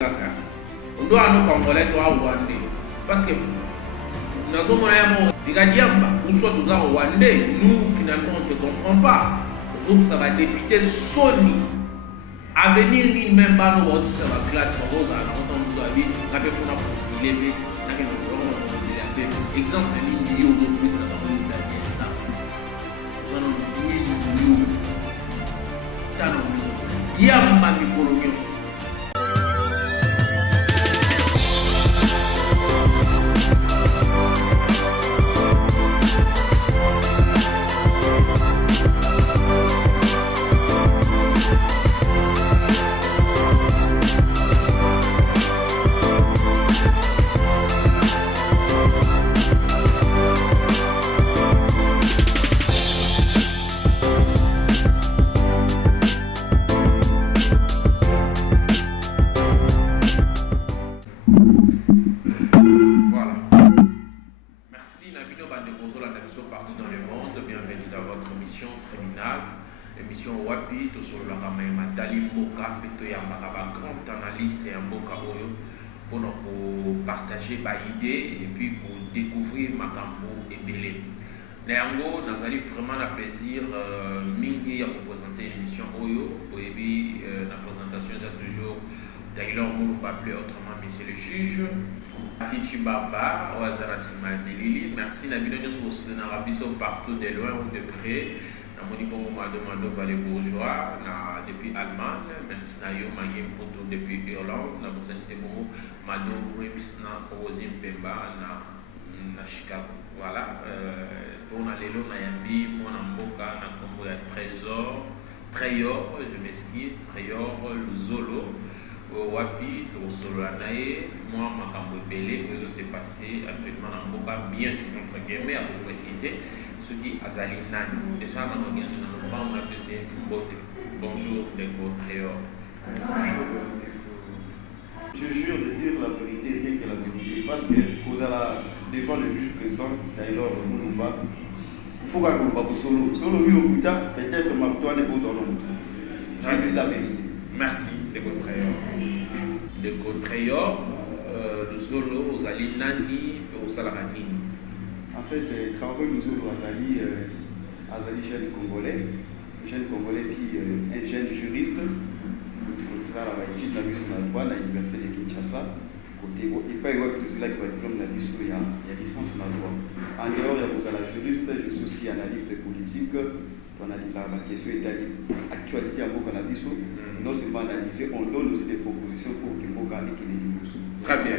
On doit nous Congolais Rwandais. Parce que nous sommes ou soit nous avons Rwandais, nous finalement on ne te comprend pas. Il faut que ça va dépiter Sony. Avenir ni même pas nous aussi ça va classe pour nous à l'entendre nous avis, n'a pas fait pour styler mais n'a pas fait exemple ni aux autres ça va nous Daniel Saf. Nous allons nous tano yamba mikolo nyonso. Partout dans le monde, bienvenue dans votre émission terminale, émission Wapi, tout sur la caméra Dali Mboka, Petoya Makaba, grand analyste et un Mboka Oyo, pour nous partager ma idée et puis pour découvrir Makambo et Belé. Néango, nous avons vraiment le plaisir Mingi à vous présenter l'émission Oyo, et puis la présentation c'est toujours Taylor Moulou, appelé autrement Monsieur le Juge. Titi Bamba, Oazara Simalili, merci Nabino nous pour soutenir Abisso partout de loin ou de près. Namoni Bongo Mado Valet Bourgeois, depuis Allemagne, merci Nayo Magim Poto depuis Irlande, na Bossanité Bongo Mado Brims na Ozim Pemba na Chicago. Voilà, pour na Lelo Nayambi, pour na Mboka, na Kombo ya Trésor, je m'excuse, Trésor, le Zolo. Wapi, Tosolanae, moi, Makambo Belé, où s'est passé actuellement en Boka, bien entre guillemets, à vous préciser, ce qui Azali Nani. Déjà, on a appelé Mbote. Bonjour, Deko Tréor. Je jure de dire la vérité, rien que la vérité, parce que vous allez devant le juge président, Taylor Moulumba, il faut qu'on va solo. Solo, peut-être Martoine et Bozonon. J'ai dit la vérité. Merci, Deko Tréor. Deko Tréor, le Zolo, Ozali Nani, Osalarani. En fait, Traoré Luzolo Azali jeune Congolais, puis un jeune juriste. Il a étudié dans l'université de Kinshasa. Il n'y a pas eu tout cela qui va diplôme dans il y a licence dans le droit. En dehors, il y a la juriste, je suis aussi analyste politique. On analyse la question actualité à Bokanabiso. Non seulement analyser, on donne aussi des propositions pour que Mboka ait qu'il ait. Très bien.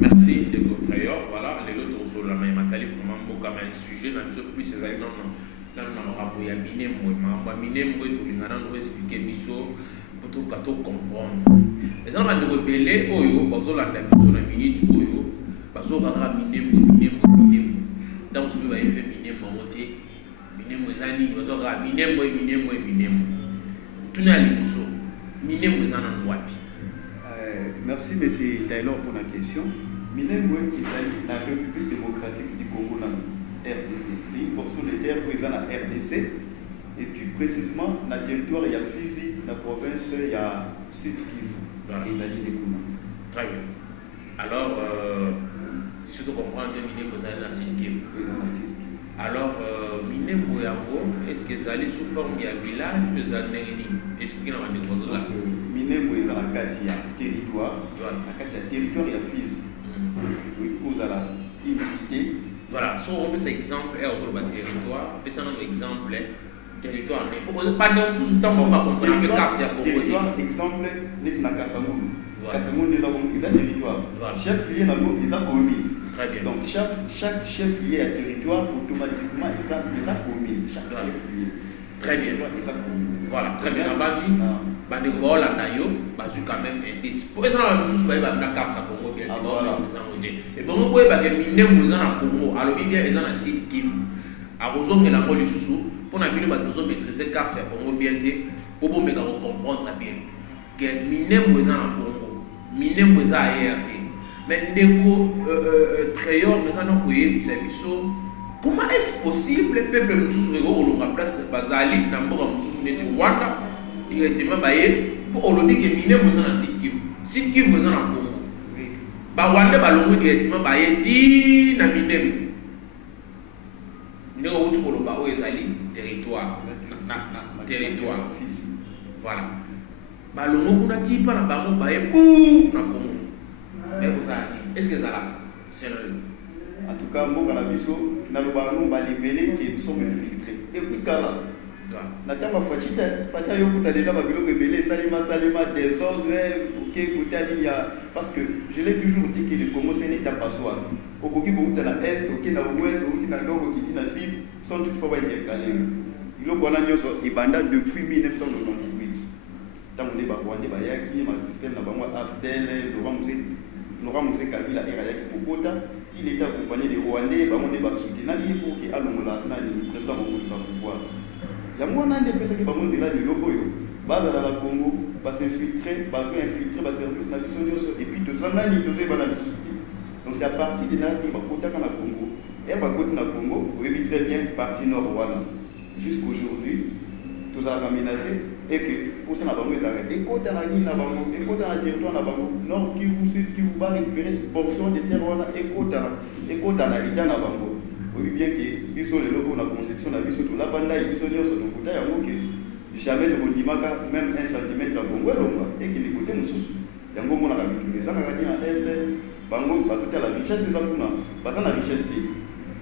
Merci de votre ailleurs. Voilà, les autres sur la même matériel, vraiment Mboka a un sujet dans le plus ces années dans le ya Minembo. Minembo tout le monde nous expliquer Bisso pour tout cas comprendre. Les gens de rebelle Oyo, bazolanda Bisso na minute Oyo, bazolanda Minembo. Dans ce va y avoir Minembo monter. Minembo zani, bazolanda Minembo. Tout n'a Bisso. Merci M. Taylor pour la question. Minembo est la République démocratique du Congo dans RDC. C'est une portion de terre qui est dans la RDC. Et puis précisément, dans le territoire, il y a Fizi, dans la province, il y a Sud Kivu. Très bien. Alors, si tu comprends, Minembo est dans la Sud Kivu. Alors, Minembo est-ce que ça allait sous forme de village de Zaneri? Expliquez-moi des choses là. Minembo est dans la carte, il y a territoire. La carte, il y a territoire, il y a fils. Vous avez une cité. Voilà, si on remet cet exemple, et on a un territoire, puis ça un exemple, territoire. Pas de tout ce temps, on va comprendre que carte, il y a territoire, exemple, c'est dans Kassamoun. Kassamoun, ils ont territoire. Chef lié dans l'eau, ils ont commune. Très bien. Donc, chaque chef lié à territoire, automatiquement, ils ont commune. Chaque chef lié. Très bien. Voilà, très bien. Bandeko Hollanda yo, bazu quand même indice. Pour ça, on sous la carte à Congo bien. Et bon, on peut pas que Minembo à Congo. Alors bien, ils ont un site qui a besoin de la rôle sous pour na bino besoin maîtriser carte à Congo bien pour vous me comprendre bien que Minembo à Congo. Minembo à RT. Mais Ndeko Tréor maintenant ko yebisa biso. Comment est-ce possible le peuple nous sous le place Bazali na mboka mususu neti Rwanda directement baye pour olobi que Minembo dans Sud Kivu si qui vous en a Congo Bawande balongo directement bayeti na minemu ndeko utukolo ba o ezali territoire na territoire fils voilà balongo kuna tipa na bango baye bou na Congo est-ce que ça là c'est le en tout cas mboka na biso na lobano balibele qui sont infiltrés depuis kala na tamba fatita yo kuta déjà babilo rebelle salima désordre OK côté il y a parce que je l'ai toujours dit que le Congo c'est un état passoire au koki ko na est OK na ouest OK na nord OK na sud sont toutefois intercalés il lo kona nyoso ibanda depuis 1998 tant on est ba Rwanda ba yaki ma système na bango AFDEL Laurent Moussé Kabila era yaki kokota il était accompagné des Rwandais ba on est ba soutenir pour que alongola na le président Mobutu ba pouvoir yango wana nde pesa ke bamonzi la liloko yo bazala la Congo s'infiltrer infiltrer ba service na biso nyonso et puis tozangani tozoyeba na lisusu te donc c'est à partir de là que bakotaka na Congo et bakoti na Congo oyebi très bien partie nord wana jusqu'aujourd'hui tozalaka menacé et que pour ça na bango ezalaka ekota na nini na bango ekota na territoire na bango nord Kivu Sud Kivu ba récupérer portion de terre wana ekota na ita na bango. Oui, bien que biso le logo na constitution na biso to la banda biso nyonso to futa yango ke jamais de kondimaka même 1 cm à Congo lomba et que les côtés mususu yango mona ka bitumé ça na kati na est bango ba toute la richesse des akuna ba na richesse te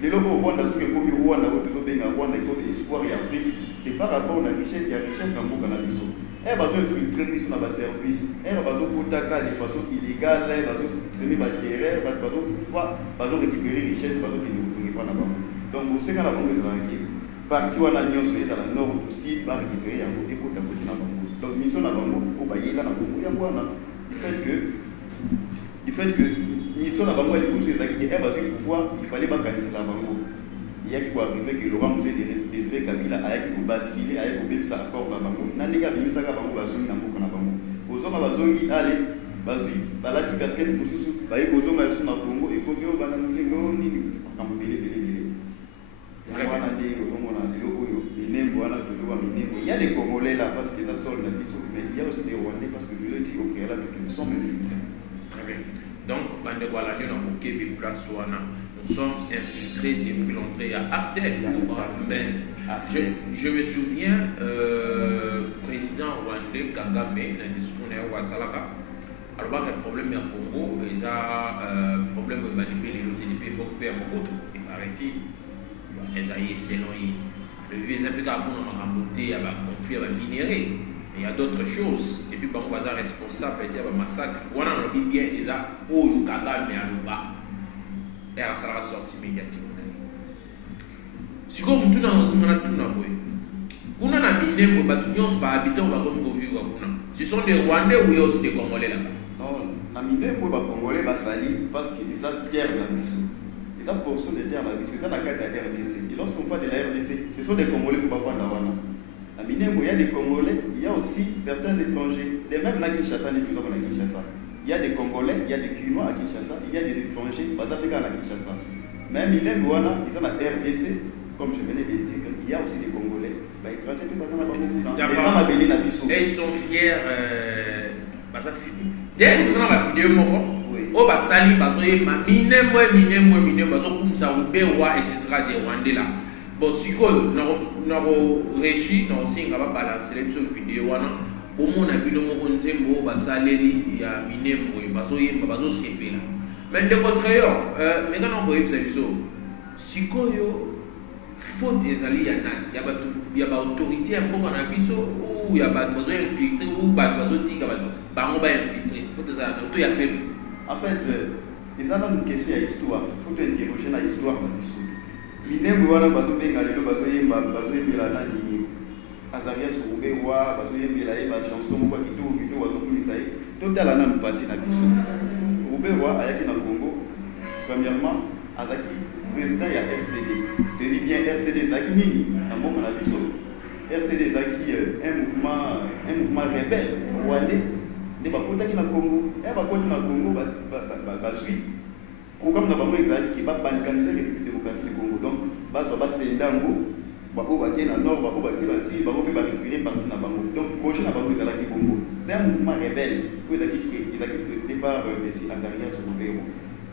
le logo Rwanda ce que komi Rwanda ko to benga Rwanda comme espoir et Afrique c'est par rapport à la richesse dans mboka na biso et ba to infiltrer biso na ba service et ba to kotaka de façon illégale ba to semi ba terreur ba to pouvoir ba to récupérer richesse ba to donc au Sénégal la banque ezalaki parti wana nyonso ezala nord aussi ba récupérer yango ekota côté na bango donc mission na bango ko bayela na Congo yango wana du fait que mission na bango ali koso ezalaki ke ba pouvoir il fallait ba kanisa la bango il y a qui ko arriver que Laurent Moussé Désiré Kabila ayaki ko basculer ayaki ko bebisa accord na bango na ndenge abimisaka bango bazongi na mboka na bango ozonga bazongi ale bazwi balati casquette mosusu baye kozonga yesu na Congo ekomi o bana mulenge o nini makambo belebele il y a des Congolais là parce que ça sort la biso, mais il y a aussi des Rwandais parce que je le dis au préalable que nous sommes infiltrés. Très bien. Donc, nous sommes infiltrés depuis l'entrée à AFDEL. Je me souviens, président rwandais Kagame, dans le discours de Ouassalaka, alors il y a un problème au Congo, il y a un problème de manipuler l'OTDP pour faire un autre, il paraît-il. C'est long. Les implications pour nous il y a conflit minéré. Il y a d'autres choses. Et puis, on va être responsable de massacre. On a bien les a au Kagame et à Luba. Et alors, ça va sortir médiatiquement. Si vous avez tout dans le monde, kuna na minembo batu nyonso ba habitants ba komi vivre kuna. Ce sont des Rwandais ou il y a aussi des Congolais là-bas? Non, na minembo ba Congolais ba sali parce que ça terre la biso. Ils ont portion de terre la biso, ça na carte de RDC. Et lorsqu'on parle de la RDC, ce sont des Congolais qui vont faire wana. Na minembo il y a des Congolais, il y a aussi certains étrangers, des mêmes na Kinshasa, les plus na Kinshasa. Il y a des Congolais, il y a des Kinois à Kinshasa, il y a des étrangers, par exemple à Kinshasa. Même minembo wana, ils ont la RDC, comme je venais de le dire, il y a aussi des Congolais. Et ils sont fiers. Dès que vous avez la vidéo, oh bah sali bazoye ma minemwe bazo kumsa ubewa et ce sera des Rwandais là. Bon si quoi nako réchi non singa ba balancer les vidéo wana au mona bino moko nzembo basaleli ya minemwe bazoye bazo sepela. Mais de votre mais quand on peut y biso sikoyo faute ezali ya ba autorité mboka na biso ou ya ba bazo infiltrer ou ba bazo tika ba ngo ba infiltrer faute ezali na to ya peuple. En fait, ils ont une question à l'histoire. Il faut interroger la histoire de l'histoire. Minemwe wana bazo benga lelo bazo yembela nani Azarias Rubewa bazo yembela ba chanson moko kitu bazo kumisa ye totala na passé na biso. Rubewa ayaki na Congo. Premièrement, azaki président ya RCD. Je dis bien RCD zaki nini na mboka na biso. RCD zaki un mouvement rebelle rwandais. De bakotaki na Congo, bakoti na Congo bazwi programme na bango ezali ki ba balkaniser République démocratique du Congo. Donc bazwa ba sendango Bakobaké na nord, Bakobaké na sud, Bakobaké va récupérer partie na Bango. Donc, projet na Bango, ils allaient Bongo. C'est un mouvement rebelle, ils allaient présidé par M. Azaria Sorobero.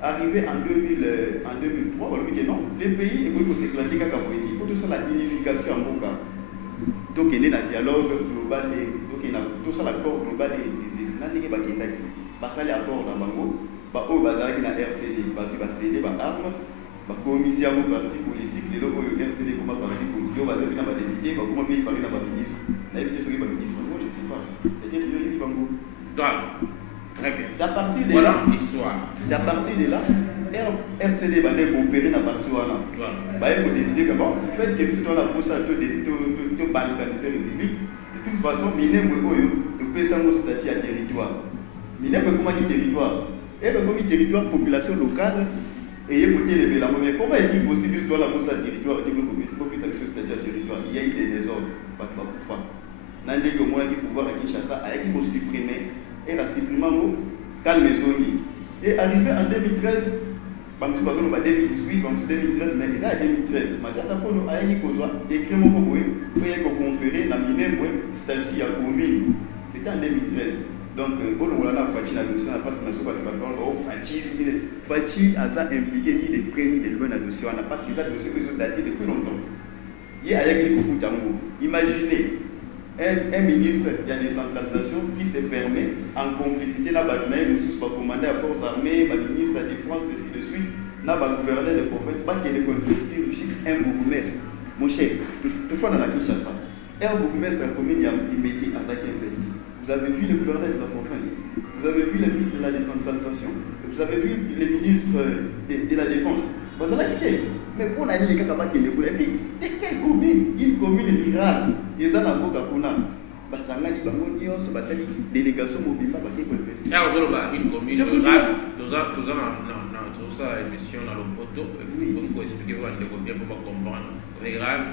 Arrivé en 2003, on va dire que non, les pays, il faut s'éclater comme il faut tout ça la unification en Boka. Donc, il y a un dialogue global et tout ça l'accord global et inclusif. N'a pas de qui parce que l'accord dans Bango, au bazar qui na RCD, parce que CD ba arme, ba commission au parti politique, les locaux RCD comme parti politique, au bazar qui na ba député, ba comment pays parler na ba ministre, na éviter ce qui ba ministre, moi je sais pas. Peut-être il y a Bango. Très bien. C'est à partir de voilà là. Histoire. C'est à partir de là. RCD va coopérer dans la partie où il faut décider que bon, ce fait que si on a pour ça, de balkaniser la République, de toute façon, il y a un statut à territoire. Il y a un territoire. Il y a un territoire population locale et il y a les mélanges. Mais comment est-il possible que on a pour ça territoire et que ça statut à territoire? Il y a eu des désordres. Dans les gens qui pouvoir à Kinshasa, il faut supprimer et la supprimer calme zone. Et arrivé en 2013, en 2018, en 2013, mais déjà en 2013, Matatapono a écrit mon coboé, pour conférer la statut à commune. C'était en 2013. Donc, on a Fachi la dossier, on a pas ce qu'on a Fachi a impliqué ni de près ni de loin la dossier, on a pas ce qu'ils ont dossier qui ont daté depuis longtemps. Il y a imaginez un ministre de la décentralisation qui se permet, en complicité, n'a pas commandé à forces armées, le ministre de la Défense, et ainsi de suite, n'a pas gouverneur de province, pas qu'il ait investir juste un bourgmestre. Mon cher, toutefois dans la Kinshasa, un bourgmestre, la commune, il mettait à ça qui investit. Vous avez vu le gouverneur de la province, vous avez vu le ministre de la décentralisation, vous avez vu le ministre de la Défense. Vous allez quitter. Mais pour aller les cas qui ne voulaient pas, quelle commune? Une commune rurale. Ils ont un beau capona. Basangani Bangonios, Basali, délégation mobile, qui peut investir. Une commune rurale, nous avons tout ça émission dans le poteau. Pour expliquer bien pour comprendre. Rurale.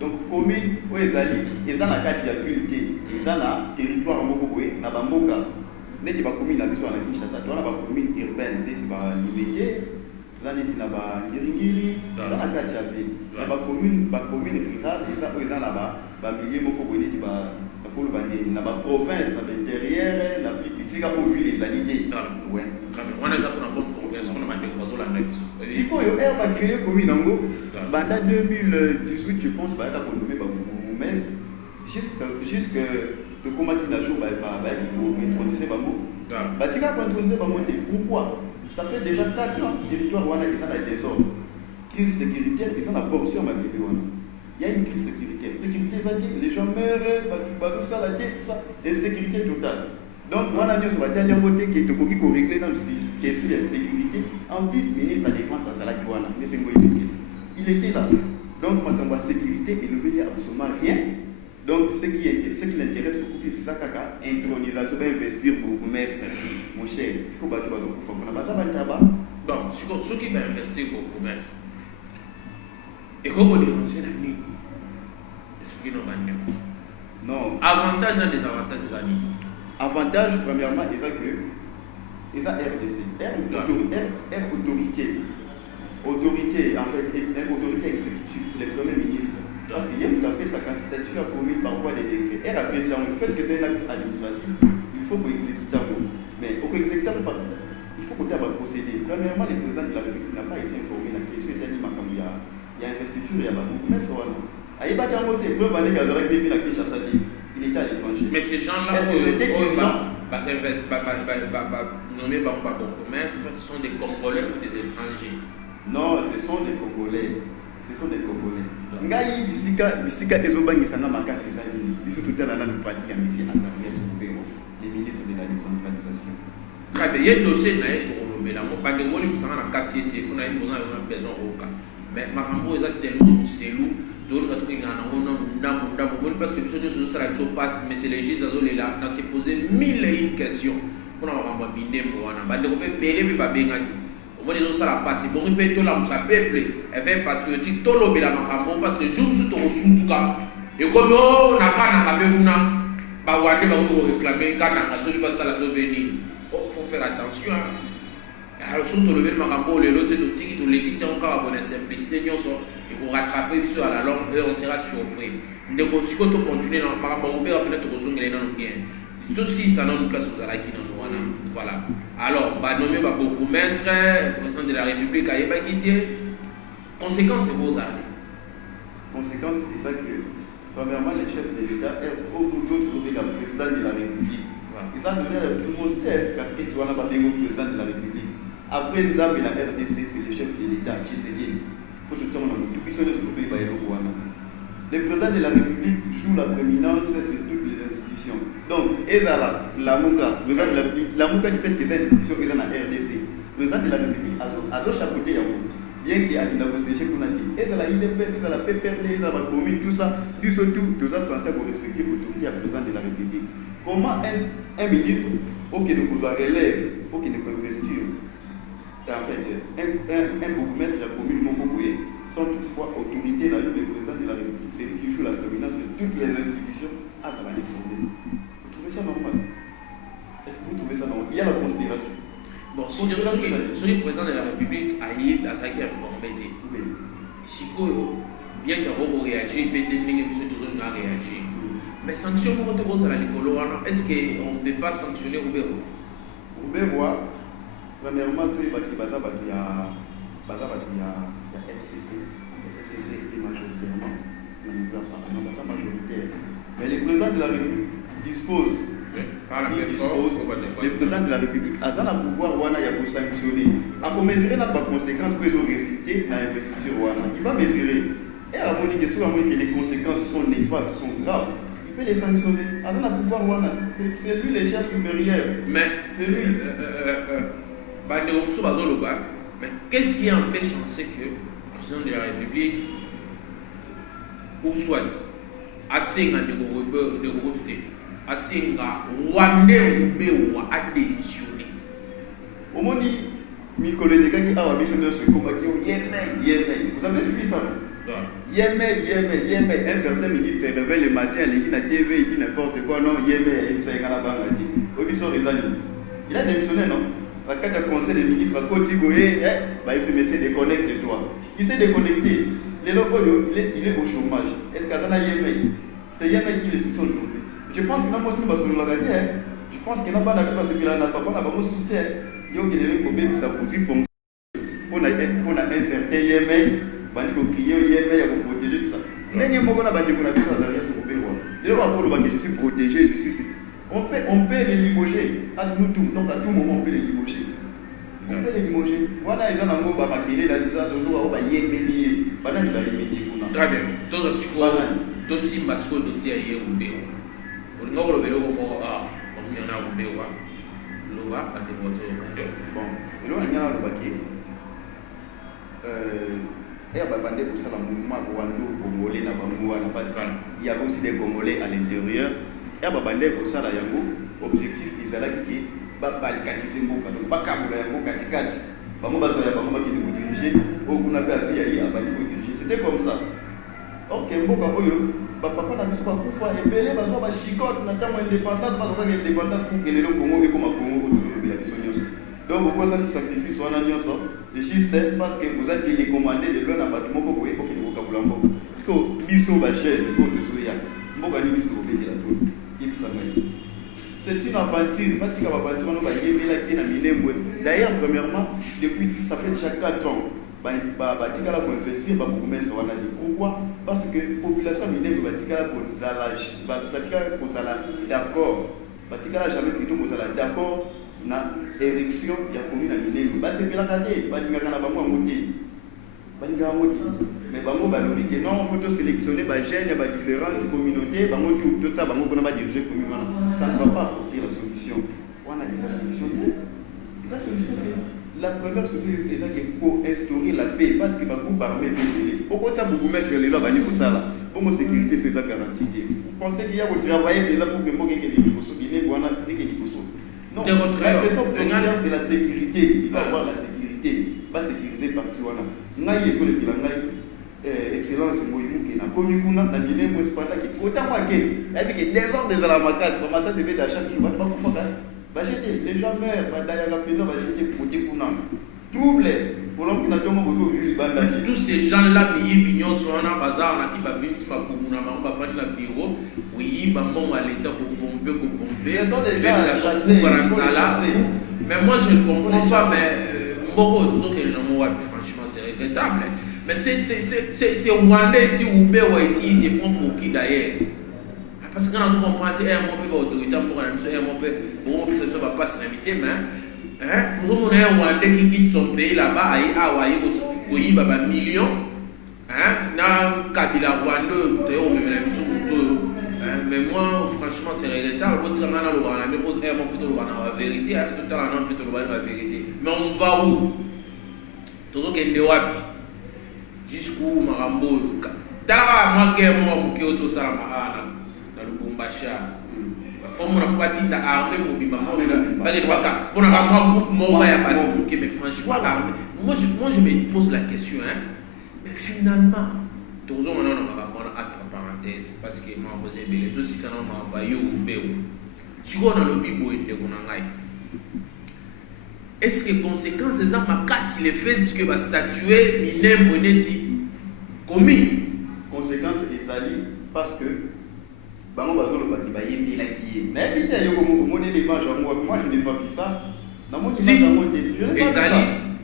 Donc, commune, où ils ont la carte de filtré, ils ont un territoire mobile, na Bamboka. N'est-ce pas commune à Bissou à Kinshasa, dans la commune urbaine, n'est-ce pas limitée. Là, il y a Ngiringiri, il y a la Katiavé, il y a la commune rurale, il y a la milieu de la province, l'intérieur, la ici, on vu les alités. Oui. On a déjà une bonne progression, on a demandé aux si on a créé une commune en 2018, je pense, on a nommé bourgmestre, jusque le combat qui n'a joué, qui intronisait Bambo. Pourquoi? Ça fait déjà 4 ans que le territoire Rwanda est en désordre. Crise sécuritaire, ils ont la portion ma bébé. Il y a une crise sécuritaire. Sécurité, ça dit, les gens meurent, tout ça, la tête, tout ça. Insécurité totale. Donc, on a dit que tu as voté que tu as réglé la question de la sécurité. En plus, ministre de la Défense, ça l'a Rwanda. Mais c'est il était là. Donc, quand on voit sécurité, il ne veut dire absolument rien. Donc, ce qui l'intéresse beaucoup plus, c'est ça, caca, intronisation, investir pour mestre. Mon cher, ce qu'on va faire, on a pas ça, bon, ce qui va investir pour mestre. Et comment on dénonce la nuit? Expliquez-nous maintenant. Non. Avantage et désavantage des amis. Avantage, premièrement, c'est que c'est RDC. Autorité. Autorité, en fait, une autorité exécutive, le Premier ministre. Parce qu'il y a une tapé sa candidature commune par voie des décrets. RAPC, le fait que c'est un acte administratif, il faut qu'on exécute un mot. Mais au exécutant, il faut qu'on ait un procédé. Premièrement, le président de la République n'a pas été informé de la question. Il y a investiture, il y a un bourgmestre. Il était à l'étranger. Mais ces gens-là, nommés par bourgmestre, ce sont des Congolais ou des étrangers? Non, ce sont des Congolais. Ce sont des Congolais. Ngai bisika ezobangisa na makasi ezali biso tutala na mpasi ya misi Azaria Sorobero, les ministres de la décentralisation. Très bien, il y a un dossier qui est là, pas de volume sans la quantité, on a besoin au cas. Mais Marambo est tellement célou, d'autres parce que nous sommes passe, mais c'est les juges qui là, on s'est posé 1001 questions. On a bindé pour on a bindé on dit ça la passe bon répète tout là ça peuple effet patriotique tout le la makambo parce que jour sous ton sous-tuka et comme on a pas na kabuna ba wande ba ko réclamer kana na so ba sala so venir faut faire attention Alors surtout le makambo le l'autre tiki to l'église encore à bonne simplicité nyonso et pour rattraper sur à la longue on sera surpris. Ndeko siko to continuer dans makambo be peut-être ko zongela non bien. Tout si ça donne place aux alaki dans wana. Voilà. Alors ba nommé ba beaucoup mestre président de la République a pas quitté. Conséquence c'est vos armées. Conséquence c'est ça que premièrement les chefs de l'État et beaucoup d'autres le président de la République. Ils ont donné à tout le monde tête parce que tu as pas bien le président de la République. Après, nous avons la RDC, c'est le chef de l'État, Tshisekedi. Il faut tout le monde tout puissant, il faut que le président de la République joue la prééminence sur toutes les institutions. Donc, la MOUCA, président de la République, la MOUCA du fait que les institutions sont dans la RDC, président de la République a chapeauté Yamou. Bien qu'il y ait un négociation qu'on a dit, et la IDP, et la PPRD, et la commune, tout ça, tout ça, c'est censé pour respecter l'autorité à président de la République. Comment un ministre, qui ne peut pas relève, qui ne peut investir, en fait, un bourgmestre de la commune Mokoboué, sans toutefois autorité, le président de la République, c'est lui qui joue la prééminence sur toutes les institutions, ça va les fonder. Vous trouvez ça normal? Est-ce que vous trouvez ça normal? Il y a la considération. Bon, si le président de la République a eu à ça qui est informé, si bien qu'il réagit, peut-être que a réagi. Mais sanction, est-ce qu'on ne peut pas sanctionner Roubero? Roubero, premièrement, il y a FCC. FCC est majoritairement, majoritaire. Mais le président de la République dispose. Le président de la République a un pouvoir pour sanctionner. À mesurer les conséquences que les résultats dans l'investiture. Il va mesurer. Et à mon avis, que les conséquences sont néfastes, sont graves. Il peut les sanctionner. À un pouvoir, c'est lui le chef supérieur. Mais c'est lui. Mais qu'est-ce qui empêche en ce que le président de la République, ou soit, assez de côté, assez a démissionné. Au moment où Nicolas Nekaki a missionné ce combat qui est Yémen. Vous avez suivi ça? Yémen. Un certain ministre se réveille le matin, il dit à TV, il dit n'importe quoi, non, Yémen, il s'est il a démissionné, non? Quand il a conseil des ministres à Côte-Ivoire, il faut essayer de déconnecter-toi. Il s'est déconnecté. Il est au chômage. Est-ce qu'il y a Yémen? C'est Yémen qui les soutient aujourd'hui. Je pense qu'il n'a pas de je pense qu'il n'a pas de parce qu'il n'a pas de soutien. Il y a un ça pour vivre fonctionner. On a un certain Yémen, on a crié Yémen pour protéger tout ça. Mais il y a un moment où on a dit je suis protégé, je suis. On peut les limoger. À tout moment, on peut les limoger. Voilà, ils ont un mot à maquiller, là, ils ont un yémélier. Pendant qu'il va yémélier. Très bien. Tous les dossiers masculins, dossiers ailleurs, ou bien. On a le vélo comme on a un vélo. L'oba, à des oiseaux. Bon, et là, on a le baquet. Il mouvement congolais, il y avait aussi des Congolais à l'intérieur. Il y a objectif qui balkaniser mboka donc bakabola yango katikati bango bazoya bango bakende ko diriger o kuna pe afi yayi abandi ko diriger c'était comme ça. OK mboka oyo papa na biso bakufa ebele bazwa ba chicote na tamo indépendance ba ko indépendance pour que le Congo et comme Congo autour de la mission. Donc vous avez sacrifice wana nyonso juste parce que vous êtes télécommandé de l'un abattement ko boye ko kini ko kabula mboka. Parce que biso ba jeune ko tozoya mboka ni biso ko betela tout. C'est une aventure. D'ailleurs, premièrement, depuis ça fait déjà 4 ans, Batikala pour investir, pourquoi? Parce que la population mineure Batikala d'accord. Batikala jamais plutôt d'accord na érection de la commune mineure. Parce que la carte, mais bango balobi que non, il faut sélectionner les jeunes de différentes communautés, bango tout ça, bango pour diriger commune. Ça ne va pas apporter la solution. On a dit sa solution. Sa solution, la première solution est ça qui pour instaurer la paix parce que bango par mes élèves. Au côté beaucoup mais c'est les lois bango ça là. Pour mon sécurité c'est ça garantie. Vous pensez qu'il y a au travail là pour que moi que les niveaux bien voilà et que les niveaux. Non. La question première c'est la sécurité. Il va avoir la sécurité. Pas sécuriser partout wana. Ngai yeso le bilangai excellence moyimuke na komi kuna na minembo espanda ki otama ke et puis des ordres des la macasse comme ça c'est fait à chaque jour ba kufa ba jeter les gens meurent ba daya la pena ba jeter pour voter pour nous. Trouble. Tous ces gens-là, ils sont en bazar, on a dit, ils sont en bureau, oui, ils sont à l'état pour pomper, mais moi je ne comprends pas, mais franchement c'est regrettable. Mais c'est Rwandais ici, ou ici, c'est pour qui d'ailleurs? Parce que quand on comprend que mon autorité pour un monsieur, mon père, ça ne va pas s'inviter, mais nous avons un Rwandais qui quitte son pays là-bas, il y a des millions. Dans Kabila Rwanda, mais moi, franchement, c'est regrettable. La vérité, la vérité. Mais on va où? Toujours qu'il y a jusqu'où Marambo. Tala moi moi qui auto ça dans le Bombacha. Faut mon affaire la armée pour bima pas de droit pour na moi groupe moi ya pas mais franchement moi je me pose la question mais finalement toujours on va prendre entre parenthèse parce que moi posé belé tout si ça non m'a envoyé ou béo si on a le bibo et de ngai. Est-ce que conséquence c'est ça ma casse le fait que va statuer minem moneti commis conséquence ezali parce que moi je n'ai pas vu ça.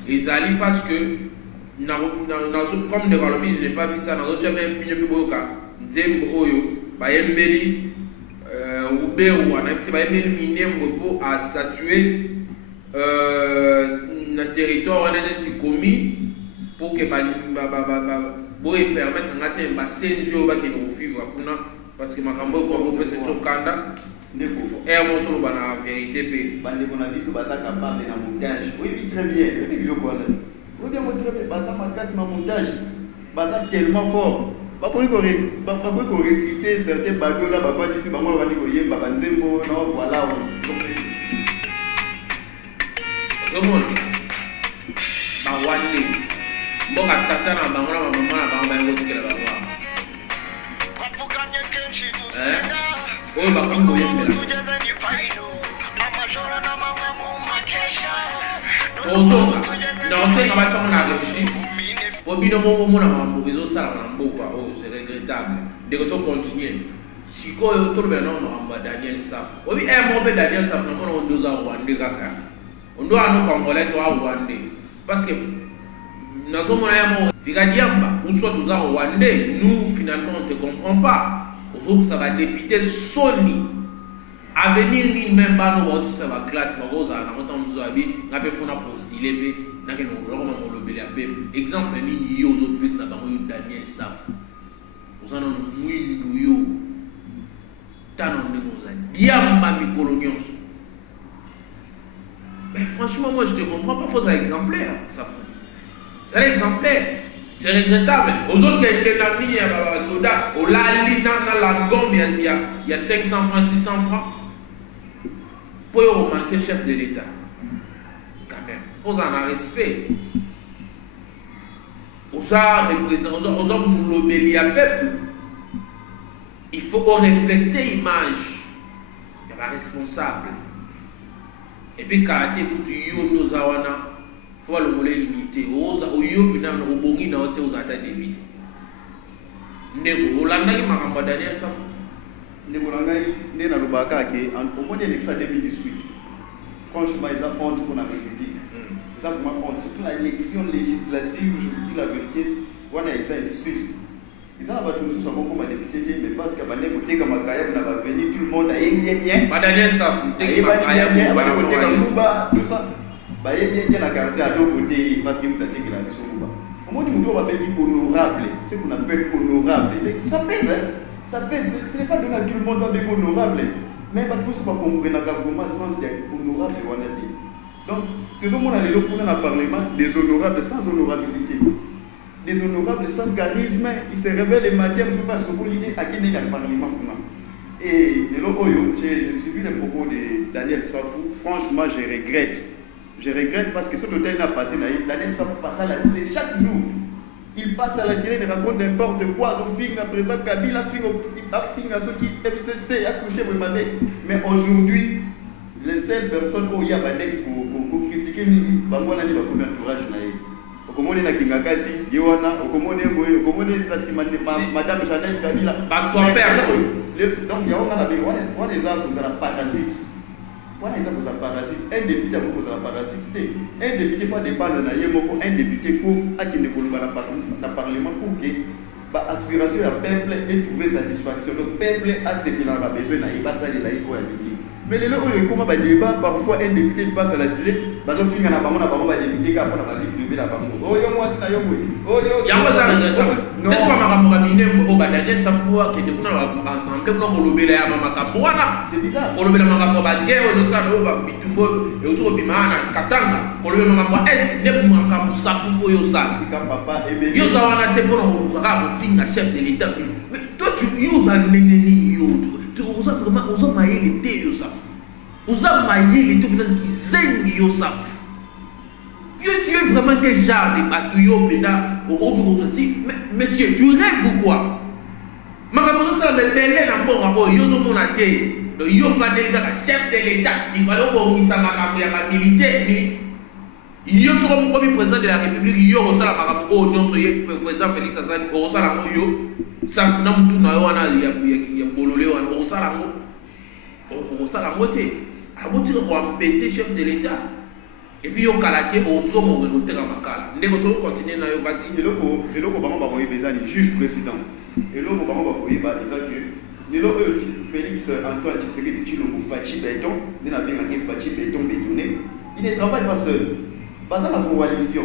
Ezali parce que comme de Galobi, je n'ai pas vu ça. Dans d'autres même Boyoka, Nzembo Oyo, Bayembeli, Oube ou Bayembeli Minem pour à statuer dans le territoire où commis pour que Boye permettre à un bassin de qui nous vivre parce que ma cambo ko peut se sokanda ndeko moto ba na vérité pe bande ko na biso baza capable na montage oui très bien oui biloko wana ti oui bien très bien baza makasi na montage baza tellement fort ba ko recruter certains bateaux là ba ici ba ngolo bani ko yemba ba nzembo non voilà somona ba wande mboka tata na bango na mama na bango ba ngotikela ba wa oh ma combo yembela ozonga non c'est ka bacha mona réussi bobino momo na mambo ezo sala na mboka oh c'est regrettable de que to continuer sikoyo to be na mambo Daniel Saf obi mo be Daniel Saf na mona ondoza Rwanda kaka ondo ano congolais to Rwanda parce que nazo mona yamo tigadiamba ou soit nous en Rwanda nous finalement on te comprend pas. Faut que ça va député Sony avenir ni même pas nous aussi ça va classe ma rose na montant zoabi na pe fona postuler pe na ke no roma mo lobeli ape exemple ni yo zo pe ça ba yo Daniel Saf uzana no mwindu yo tano ngoza diamba mi colonions mais franchement moi je te comprends pas faut ça exemplaire ça faut c'est exemplaire. C'est regrettable. Aux autres qui ont été mis à soda, au lali dans la gomme, il y a 500 francs, 600 francs. Pour y manquer chef de l'État. Quand même. Il faut en avoir respect. Aux hommes l'obélir à peuple. Il faut refléter l'image. Il y a un responsable. Et puis, quand il y a nos awana. Il faut le voler limité. Au yobi na obongi na hote aux attaques députés. Ndeko Olanda ki makamba Daniel Saf. Ndeko langai ne na lobaka ke au moment de l'élection 2018. Franchement, ils ont honte pour la République. Ils ont vraiment honte. Surtout l'élection législative, je vous dis la vérité, on a ça insulte. Ils ont abattu nous sommes comme député mais parce que bande côté comme Kaya na va venir tout le monde a bien. Daniel Saf, t'es Kaya bien, bande côté comme Luba, tout ça. Bien la quartier à tout voter parce que vous avez dit la mission. Au moins, nous avons dit honorable, c'est ce qu'on appelle honorable. Ça pèse, ça pèse. Ce n'est pas donné à tout le monde va être honorable. Mais pas tous pas comprendre vraiment sens honorable. Donc, tout le monde a les pour un parlement déshonorable sans honorabilité. Déshonorable sans charisme. Il se révèle le matin, je ne sais pas ce qu'on dit à qui n'est le parlement. Et j'ai suivi les propos de Daniel Safou. Franchement, je regrette. Je regrette parce que ce l'hôtel n'a passé, Daniel Saf passe à la télé chaque jour. Il passe à la télé, il raconte n'importe quoi. Au film, à présent, Kabila, à ceux qui FCC, a touché Wemabé. Mais aujourd'hui, les seules personnes où il y a qui critiquent mingi bango na ndi ba combien entourage na ye okomone na kingakati yewana okomone boye okomone na simane madame Jeannette Kabila ba so faire donc ya on a bien on les a pour la parasite on les a pour la parasite un député pour la parasite un député faut dépendre na ye moko un député faut akine koloba na parlement pour que ba aspiration ya peuple et trouver satisfaction le peuple a ce qu'il en a besoin na yeba ça la iko ya liki mais les lois comment ba débat parfois un député passe à la télé ba do finga na bango ba député ka pona ba privé na bango oyo mwasi na yo oyo yango za ngata n'est-ce pas makambo ka minembo o ba dernière fois que de kuna ensemble kuna kolobela ya makambo wana c'est bizarre kolobela makambo ba ngeo no sa no ba bitumbo e uto bimana katanga kolobela makambo est ne makambo safufu yo sa ka papa ebe yo za wana te pona ko ka finga chef de l'état mais toi tu yo za nengeni yo tu usa vraiment usa maili te yo safu usa maili te parce que zengi yo safu yo tu es vraiment quel genre de batuyo maintenant au monsieur tu rêves ou quoi makambo ça me belé na mbonga ko yo zo mona te do yo fadeli ka chef de l'état il fallait ko ngisa makambo ya ba militaire yo so comme président de la république yo ko sala makambo o nyonso ye président Félix Azali o sala ko yo sa na mtu na yo wana ya bolole wana o sala ngo o sala ngote aboti ko ambete chef de l'état et puis yo kalaké au somo ko teka makala ndeko to continuer na yo vas-y eloko bango ba koyeba ezali juge président eloko bango ba koyeba ezali lelo Félix Antoine Tshisekedi Tshilombo Fachi Béton na benga ke Fachi Béton bétonné il ne travaille pas seul parce que la coalition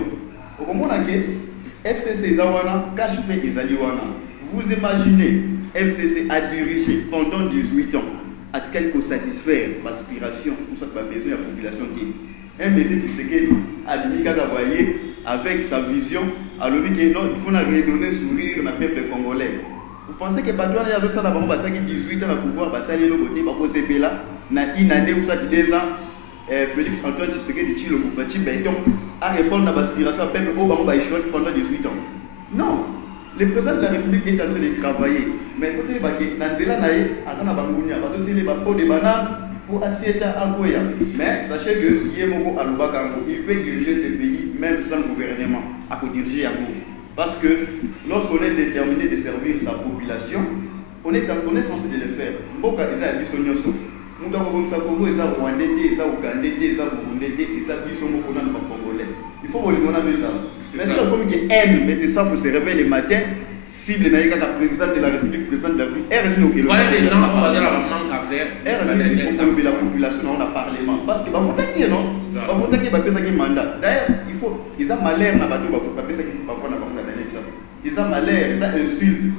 au comprendre que FCC Zawana KHP ezali wana vous imaginez FCC a dirigé pendant 18 ans à quelque satisfaire l'aspiration ou soit pas besoin de la population qui un monsieur Tshisekedi a dit avec sa vision à l'objet que non il faut redonner sourire au peuple congolais. Vous pensez que Batouana a ça d'abord parce qu'il 18 ans à pouvoir passer le côté par cause de là na une année ou soit 2 ans Félix Antoine Tshisekedi Tshilombo Fachi Béton à répondre à l'aspiration du peuple au Bambo Baïchouak pendant 18 ans. Non, le président de la République est en train de travailler, mais il faut que Nanzela Naye Azana Bangounia va donner les pots de bananes pour assiette à Agoya. Mais sachez que Yemoko Alubakango, il peut diriger ce pays même sans gouvernement, à diriger Yango. Parce que lorsqu'on est déterminé de servir sa population, on est censé de le faire. Mboka eza bisonyoso. Muta ko bomsa Congo eza Rwandais, eza Ougandais, eza Burundais, eza bisomoko na ba Congolais. Il faut voler mona mesa. Mais c'est comme qui aime, mais c'est ça faut se réveiller le matin. Cible naïka ka président de la République, président de la République. Voilà des gens qui ont un manque à faire. Pour la population dans le parlement. Parce que faut taquer non. Faut taquer ba pesa ki mandat. D'ailleurs, il faut ils ont malheur na bato ba faut pas pesa ki faut pas na ba na dernier ça. Ils ont malheur, ils ont insulte.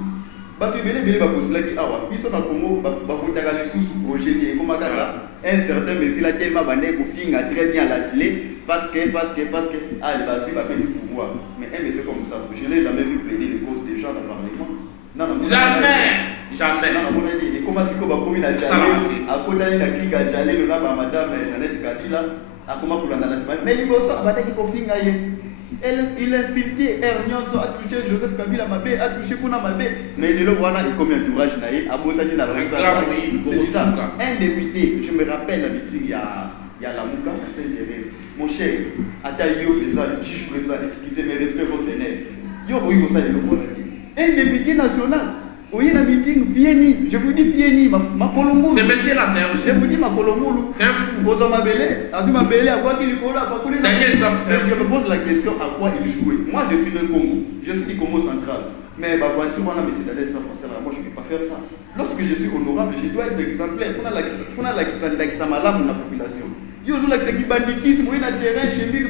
Bato belé ba posela ki awa. Biso na Congo ba faut taga sous projet qui comme kaka un certain monsieur là tellement bandé ko finga très bien à la télé. Parce que ah les bases va passer pouvoir mais un monsieur comme ça je l'ai jamais vu plaider les causes des gens dans le parlement non jamais non mon avis et comment si ko ba komi na Djalé à kodani na kinga Djalé le là madame Jeannette Kabila a comment pour la mais il bosse abataki ko finga ye il insulté Ernionso a touché Joseph Kabila Mabé a touché Kuna Mabé mais il est là wana il comme entourage na ye a bossani na la c'est ça un député je me rappelle la meeting il y a la Mouka à Saint-Thérèse. Mon cher, Ataïo, le juge président, excusez mes respects votre honneur. Yo, oui, vous savez le bon un député national. Oui, la meeting, Pieni. Je vous dis Pieni, ma Colombo. C'est monsieur là, c'est un fou. Je vous dis ma Colombo. C'est un fou. Vous en m'avez à quoi qu'il est là, Daniel Sof, je me pose la question à quoi il jouait. Moi, je suis le Congo. Je suis du Congo central. Mais bah, moi, je ne peux pas faire ça. Lorsque je suis honorable, je dois être exemplaire. Il faut la population. Il y a qui banditisme, il y a terrain, chemise,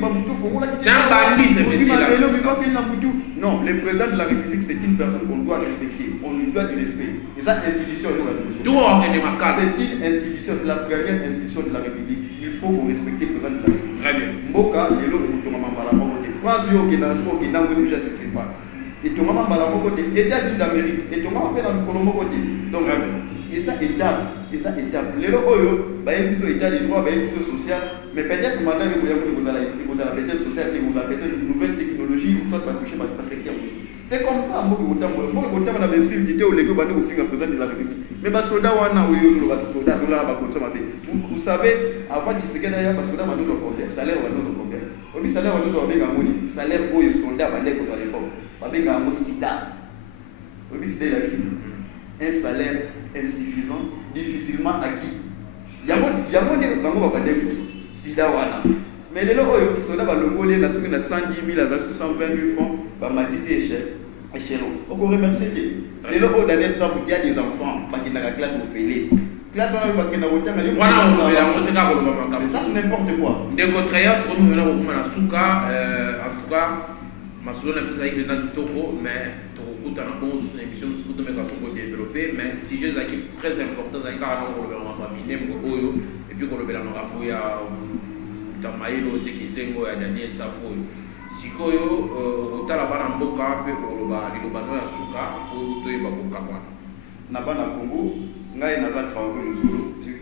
c'est un bandit, c'est monsieur. Non, le président de la République, c'est une personne qu'on doit respecter. On lui doit du respect. Et cette institution, c'est une institution, c'est la première institution de la République. Il faut qu'on respecte le président de la République. Très bien. Mboka, les lots de France, déjà, c'est pas. Et ton maman bala moko te États-Unis d'Amérique et ton maman pena mokolo moko te donc et ça étape les lots oyo ba yebiso état des droits ba yebiso social mais peut-être mandat que vous allez peut-être social et vous allez peut-être une nouvelle technologie ou soit pas toucher par secteur c'est comme ça moko na bensil dit au lego bande ko finga président de la République mais ba soldat wana oyo ba soldat là ba konsa mabe vous savez avant Tshisekedi ya ba soldat bande zo combien salaire wana zo combien Le salaire, on a salaire pour les soldats, à l'époque. On a un sida. Un salaire insuffisant, difficilement acquis. Il y a un sida. Mais les soldats, le 110 000 à 120 000 francs, échelon. On peut remercier. Les locaux Daniel savent qu'il y a des enfants qui sont dans la classe au fêlé. Classe on a ça c'est n'importe quoi. De contraire, trop nous venons au Souka, en tout cas, ma soeur n'a fait ça dans Toko, mais Toko a une bonne émission de ce que nous développer, mais si j'ai ça qui est très important, c'est qu'il y a un et puis qu'on le verra dans Tamaïlo, Tekisengo et Daniel Safo. Si vous avez un bon cas, vous avez un Souka, vous avez un Souka. Nabana Congo,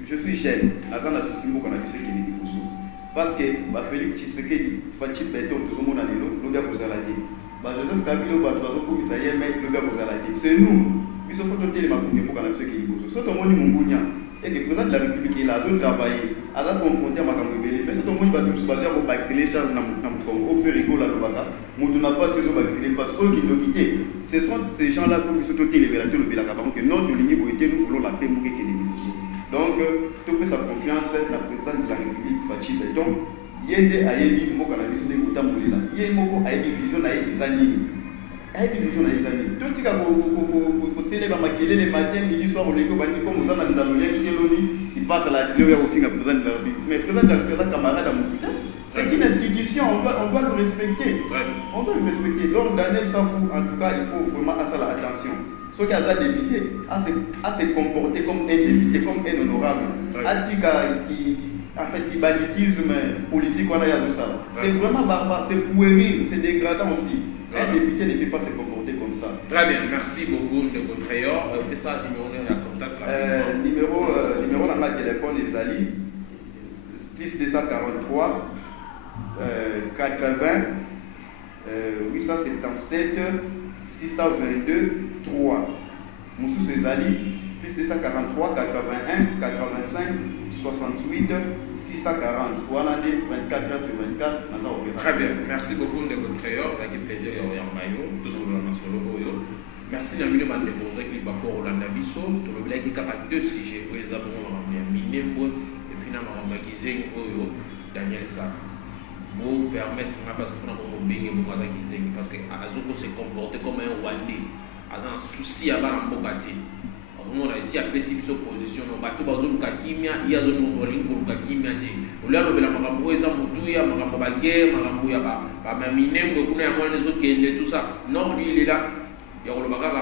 je suis jeune, parce que Félix Tshisekedi, Fatih Beton, tout le monde a le gars pour Zaladi. Joseph Kabila, c'est nous. Il faut que les gens qui sont et que le président de la République il a travaillé, à la confronter à Makambébélé. Mais c'est tout le monde qui va dire que les gens au Ferrico, la Lobaka, on n'a pas ces autres vaccinés parce qu'eux qui nous quittent. Ce sont ces gens-là qui sont télévélateurs, le Bélaka, que notre ligne pour été, nous voulons la paix pour qu'il y ait. Donc, tout sa confiance, la présidente de la République, Fatih Beton, Yende Ayebi, Mokanabis, Negutamboula, Yemoko Ayebi Vision Ayebi Vision Ayebi. Tout ce qui est télé, les matins, midi, soir, au Lego, comme vous en avez qui passe à la au fin à président de la République. Mais président de la République, camarade à mon putain, c'est une institution, on doit le respecter. On doit le respecter. Donc, Daniel Safou, en tout cas, il faut vraiment à ça l'attention. Ceux qui ont des députés, à se comporter comme un député, comme un honorable. En fait, qui banditisme politique, on a tout ça. C'est vraiment barbare, c'est puéril, c'est dégradant aussi. Un député ne peut pas se comporter comme ça. Très bien, merci beaucoup de votre ailleurs. Et ça, numéro à contact là. Numéro dans ma téléphone est Ali, plus 243 80 877 622 3. Moussou Césali, plus 243 81 85 68 640. Voilà, 24 heures sur 24. Très bien, merci beaucoup de votre ailleurs. Ça a été plaisir de vous maillot, tout ce que vous merci d'avoir demandé pour vous qui bakor Rolanda Bisso, tout le blé qui a deux sujets, les abonnés Minembo et finalement Magizeng Oyo, Daniel Saf. Pour permettre, parce qu'il faut qu'on bénisse pour Magizeng, parce que Azoko se comporte comme un Wandi, a un souci à la Bogati. On a ici appelé cette position, on va tout baser sur Kakimia, il y a des gens pour Kakimia. On a le Marambo, ils ont tout, il y a Marambo Bagé, Marambo Yaba, Minembo, on a moins des autres qui tout ça. Non, lui il est là. Il y a le bagage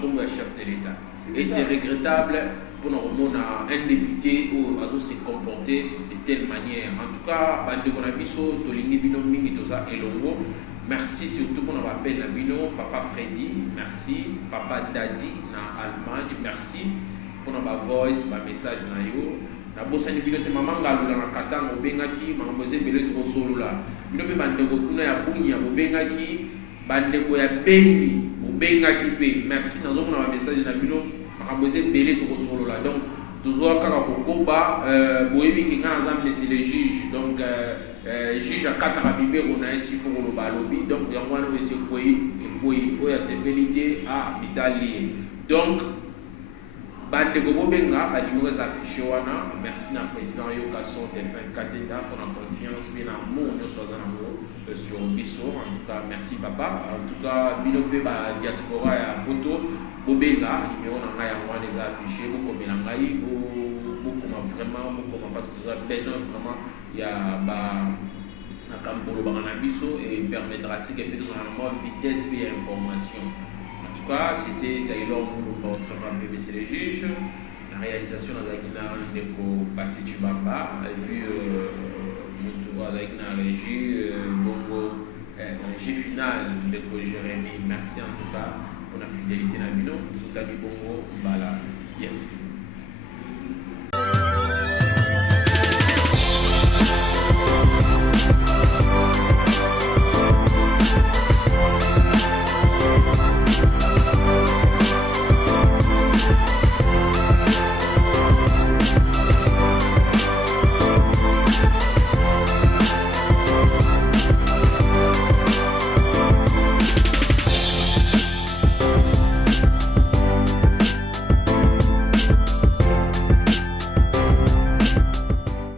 comme chef de l'État. Et c'est regrettable pour nous un député où il s'est comporté de telle manière. En tout cas, merci surtout pour notre appel à Papa Freddy, merci. Papa Daddy en Allemagne, merci pour notre voice, notre message. Na bosa ni bino te mamanga lula na katanga obengaki mamboze bele to solo la bino pe bandeko kuna ya bunya obengaki bandeko ya beni obengaki pe merci nazo mona message na bino mamboze bele to solo la donc toujours kaka kokoba boyebi ki ngana zambe c'est le juge donc juge a kataka bibero na esi fo lo balobi donc yangwana ese koyi oya sécurité à Italie donc bande Bobenga a numéro affiché wana merci na président Yokason Delphin Katenda pour la confiance bien amour nous soit en amour sur Bisso en tout cas merci papa en tout cas binope ba diaspora ya Poto Bobenga numéro na ngai ya les affiché beaucoup bien ngai beaucoup vraiment beaucoup parce que nous avons besoin vraiment il y a ba na Kambolo ba na Bisso et permettra si que nous avons vitesse et information. En tout cas, c'était Taylor notre BBC les juges, la réalisation de la Neko Bati Chibamba, et puis avec la régie, Bongo, régie finale de Jérémy. Merci en tout cas pour la fidélité à Bino, tout à Bongo, Bala, yes.